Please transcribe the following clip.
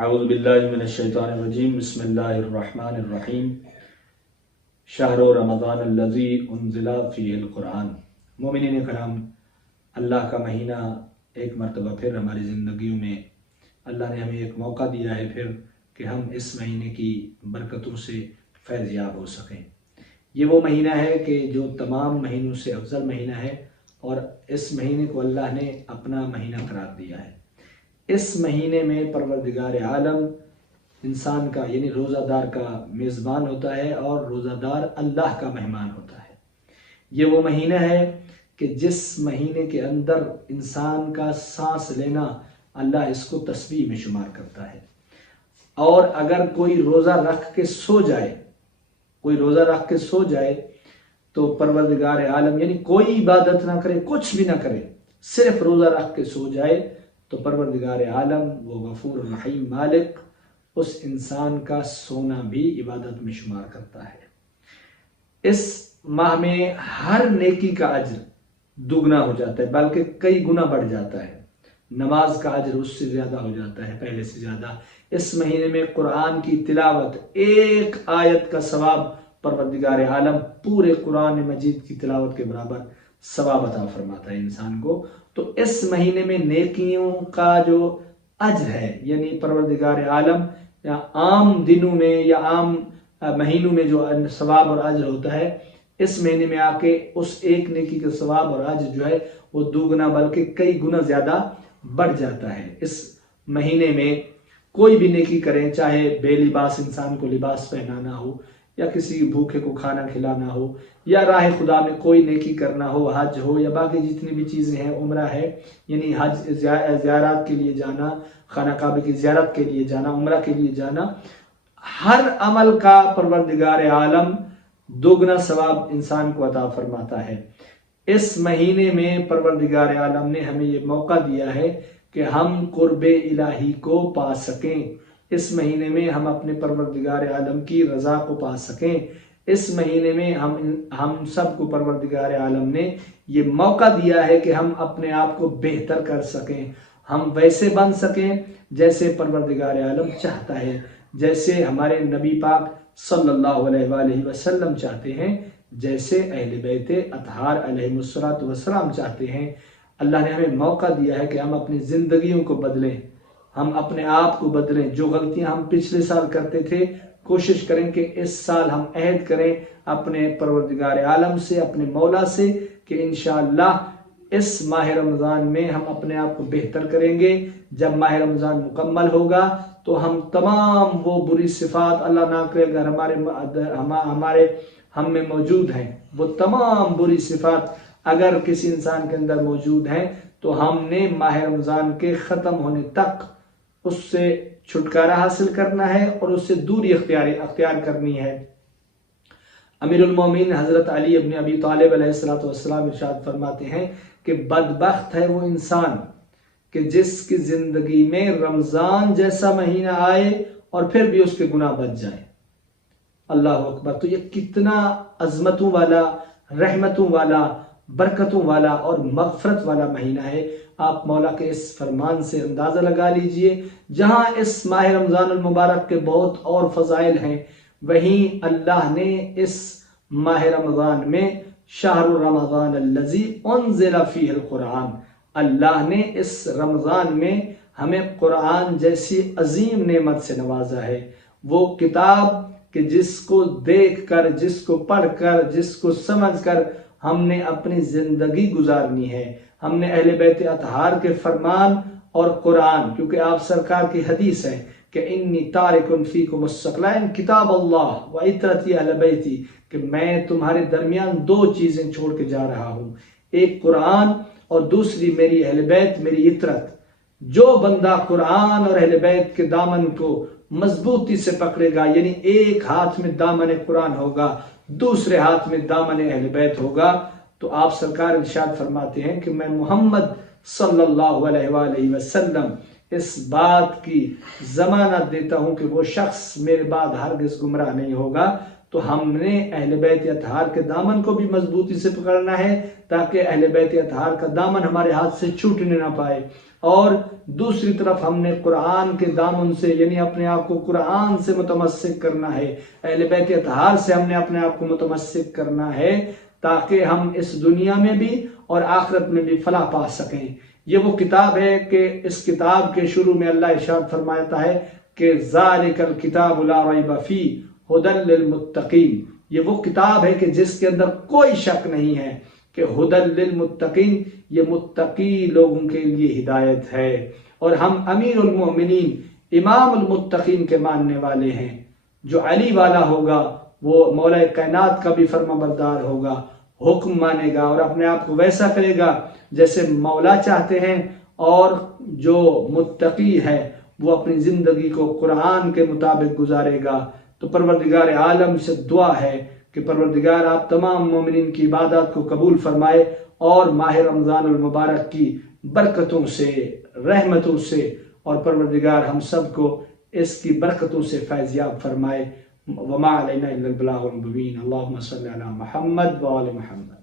اعوذ باللہ من الشیطان الرجیم بسم اللہ الرحمن الرحیم شہر رمضان الذی انزل فیہ القرآن۔ مومنین کرام، اللہ کا مہینہ ایک مرتبہ پھر ہماری زندگیوں میں اللہ نے ہمیں ایک موقع دیا ہے پھر کہ ہم اس مہینے کی برکتوں سے فیض یاب ہو سکیں۔ یہ وہ مہینہ ہے کہ جو تمام مہینوں سے افضل مہینہ ہے اور اس مہینے کو اللہ نے اپنا مہینہ قرار دیا ہے۔ اس مہینے میں پروردگار عالم انسان کا یعنی روزہ دار کا میزبان ہوتا ہے اور روزہ دار اللہ کا مہمان ہوتا ہے۔ یہ وہ مہینہ ہے کہ جس مہینے کے اندر انسان کا سانس لینا اللہ اس کو تسبیح میں شمار کرتا ہے، اور اگر کوئی روزہ رکھ کے سو جائے تو پروردگار عالم یعنی کوئی عبادت نہ کرے، کچھ بھی نہ کرے، صرف روزہ رکھ کے سو جائے تو پروردگار عالم وہ غفور الرحیم مالک اس انسان کا سونا بھی عبادت میں شمار کرتا ہے۔ اس ماہ میں ہر نیکی کا اجر دگنا ہو جاتا ہے، بلکہ کئی گنا بڑھ جاتا ہے۔ نماز کا اجر اس سے زیادہ ہو جاتا ہے، پہلے سے زیادہ۔ اس مہینے میں قرآن کی تلاوت، ایک آیت کا ثواب پروردگار عالم پورے قرآن مجید کی تلاوت کے برابر ثواب عطا فرماتا ہے انسان کو۔ تو اس مہینے میں نیکیوں کا جو اجر ہے، یعنی پروردگار عالم یا عام دنوں میں یا عام مہینوں میں جو ثواب اور اجر ہوتا ہے، اس مہینے میں آ کے اس ایک نیکی کا ثواب اور اجر جو ہے وہ دوگنا بلکہ کئی گنا زیادہ بڑھ جاتا ہے۔ اس مہینے میں کوئی بھی نیکی کریں، چاہے بے لباس انسان کو لباس پہنانا ہو، یا کسی بھوکے کو کھانا کھلانا ہو، یا راہ خدا میں کوئی نیکی کرنا ہو، حج ہو یا باقی جتنی بھی چیزیں ہیں، عمرہ ہے یعنی حج زیارات کے لیے جانا، خانہ کعبہ کی زیارت کے لیے جانا، عمرہ کے لیے جانا، ہر عمل کا پروردگار عالم دوگنا ثواب انسان کو عطا فرماتا ہے۔ اس مہینے میں پروردگار عالم نے ہمیں یہ موقع دیا ہے کہ ہم قرب الہی کو پا سکیں، اس مہینے میں ہم اپنے پروردگار عالم کی رضا کو پا سکیں۔ اس مہینے میں ہم سب کو پروردگار عالم نے یہ موقع دیا ہے کہ ہم اپنے آپ کو بہتر کر سکیں، ہم ویسے بن سکیں جیسے پروردگار عالم چاہتا ہے، جیسے ہمارے نبی پاک صلی اللہ علیہ وآلہ وسلم چاہتے ہیں، جیسے اہل بیت اطہار علیہ السلام چاہتے ہیں۔ اللہ نے ہمیں موقع دیا ہے کہ ہم اپنی زندگیوں کو بدلیں، ہم اپنے آپ کو بدلیں۔ جو غلطیاں ہم پچھلے سال کرتے تھے، کوشش کریں کہ اس سال ہم عہد کریں اپنے پروردگار عالم سے، اپنے مولا سے، کہ انشاءاللہ اس ماہ رمضان میں ہم اپنے آپ کو بہتر کریں گے۔ جب ماہ رمضان مکمل ہوگا تو ہم تمام وہ بری صفات، اللہ نہ کرے اگر ہم میں موجود ہیں، وہ تمام بری صفات اگر کسی انسان کے اندر موجود ہیں تو ہم نے ماہ رمضان کے ختم ہونے تک اس سے چھٹکارا حاصل کرنا ہے اور اس سے دوری اختیار کرنی ہے۔ امیر المومنین حضرت علی ابن ابی طالب علیہ السلام ارشاد فرماتے ہیں کہ بدبخت ہے وہ انسان کہ جس کی زندگی میں رمضان جیسا مہینہ آئے اور پھر بھی اس کے گناہ بچ جائیں۔ اللہ اکبر! تو یہ کتنا عظمتوں والا، رحمتوں والا، برکتوں والا اور مغفرت والا مہینہ ہے۔ آپ مولا کے اس فرمان سے اندازہ لگا لیجئے، جہاں اس ماہ رمضان المبارک کے بہت اور فضائل ہیں، وہیں اللہ نے اس ماہ رمضان میں شہر رمضان الذی انزل فیہ القرآن، اللہ نے اس رمضان میں ہمیں قرآن جیسی عظیم نعمت سے نوازا ہے۔ وہ کتاب کہ جس کو دیکھ کر، جس کو پڑھ کر، جس کو سمجھ کر ہم نے اپنی زندگی گزارنی ہے۔ ہم نے اہل بیت اطہار کے فرمان اور قرآن، کیونکہ آپ سرکار کی حدیث ہے کہ انی تارک فیکم الثقلین کتاب اللہ و عطرتی اہل بیتی، کہ میں تمہارے درمیان دو چیزیں چھوڑ کے جا رہا ہوں، ایک قرآن اور دوسری میری اہل بیت، میری عطرت۔ جو بندہ قرآن اور اہل بیت کے دامن کو مضبوطی سے پکڑے گا، یعنی ایک ہاتھ میں دامن قرآن ہوگا، دوسرے ہاتھ میں دامن اہل بیت ہوگا، تو آپ سرکار ارشاد فرماتے ہیں کہ میں محمد صلی اللہ علیہ وآلہ وسلم اس بات کی ضمانت دیتا ہوں کہ وہ شخص میرے بعد ہرگز گمراہ نہیں ہوگا۔ تو ہم نے اہل بیت اطہار کے دامن کو بھی مضبوطی سے پکڑنا ہے تاکہ اہل بیت اطہار کا دامن ہمارے ہاتھ سے چھوٹنے نہ پائے۔ اور دوسری طرف ہم نے قرآن کے دامن سے یعنی اپنے آپ کو قرآن سے متمسک کرنا ہے، اہل بیت اطہار سے ہم نے اپنے آپ کو متمسک کرنا ہے تاکہ ہم اس دنیا میں بھی اور آخرت میں بھی فلاح پا سکیں۔ یہ وہ کتاب ہے کہ اس کتاب کے شروع میں اللہ ارشاد فرماتا ہے کہ ذالک الکتاب لا ریب فیہ ھدی للمتقین، یہ وہ کتاب ہے کہ جس کے اندر کوئی شک نہیں ہے کہ ھدی للمتقین، یہ متقی لوگوں کے لیے ہدایت ہے۔ اور ہم امیر المؤمنین امام المتقین کے ماننے والے ہیں۔ جو علی والا ہوگا وہ مولا کائنات کا بھی فرما بردار ہوگا، حکم مانے گا اور اپنے آپ کو ویسا کرے گا جیسے مولا چاہتے ہیں، اور جو متقی ہے وہ اپنی زندگی کو قرآن کے مطابق گزارے گا۔ تو پروردگار عالم سے دعا ہے کہ پروردگار آپ تمام مومنین کی عبادات کو قبول فرمائے اور ماہ رمضان المبارک کی برکتوں سے، رحمتوں سے، اور پروردگار ہم سب کو اس کی برکتوں سے فیض یاب فرمائے۔ وما علینا الا البلاغ المبین۔ اللہم صلی علی محمد وآل محمد۔